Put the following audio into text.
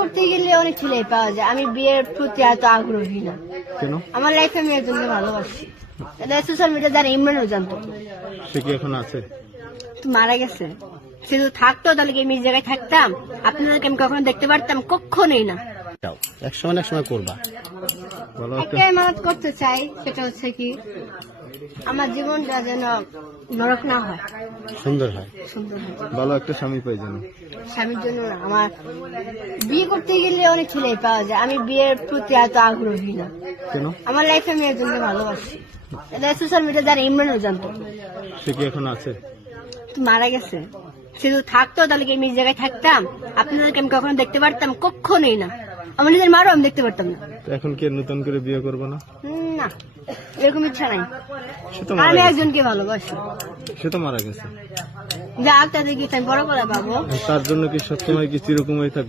করতে গেলে অনেক ছেলে পাওয়া যায়, আমি বিয়ের প্রতি এত আগ্রহী না। কেন? আমার লাইফে আমি একজনকে ভালোবাসি। এটা সোশ্যাল মিডিয়া যারা ইমরানও জানতো। সে কি এখন আছে? তো মারা গেছে। সে যদি থাকতো তাহলে কি আমি এই জায়গায় থাকতাম? আপনাদেরকে আমি কখনো দেখতে পারতাম? কখনোই না। এক সময় না এক সময় করবা, বলো একটা। একটাই মানত করতে চাই, সেটা হচ্ছে কি আমার জীবনটা যেন নরক না হয়, সুন্দর হয়। সুন্দর হয়। ভালো একটা স্বামী পাই যেন। স্বামীর জন্য না, আমার বিয়ে করতে গেলে অনেক ছেলে পাওয়া যায়, আমি বিয়ের প্রতি এত আগ্রহী না। কেন? আমার লাইফে আমি একজনকে ভালোবাসি। এটা সোশ্যাল মিডিয়া যারা ইমরানও জানতো। সে কি এখন আছে? তো মারা গেছে। সে যদি থাকতো তাহলে কি আমি এই জায়গায় থাকতাম? আপনাদেরকে আমি কখনো দেখতে পারতাম? কখনোই না। আমার নিজের মারও আমি দেখতে পারতাম না। তো এখন কি আর নতুন করে বিয়ে করবো না? না, এরকম ইচ্ছা নাই। সে তো মারা আমি গেছে। একজনকে ভালোবাসি। সে তো মারা গেছে। যাক, তাদের কি আমি বড় করে পাবো। তার জন্য কি সবসময় কি চিরকুমারী থাকবে?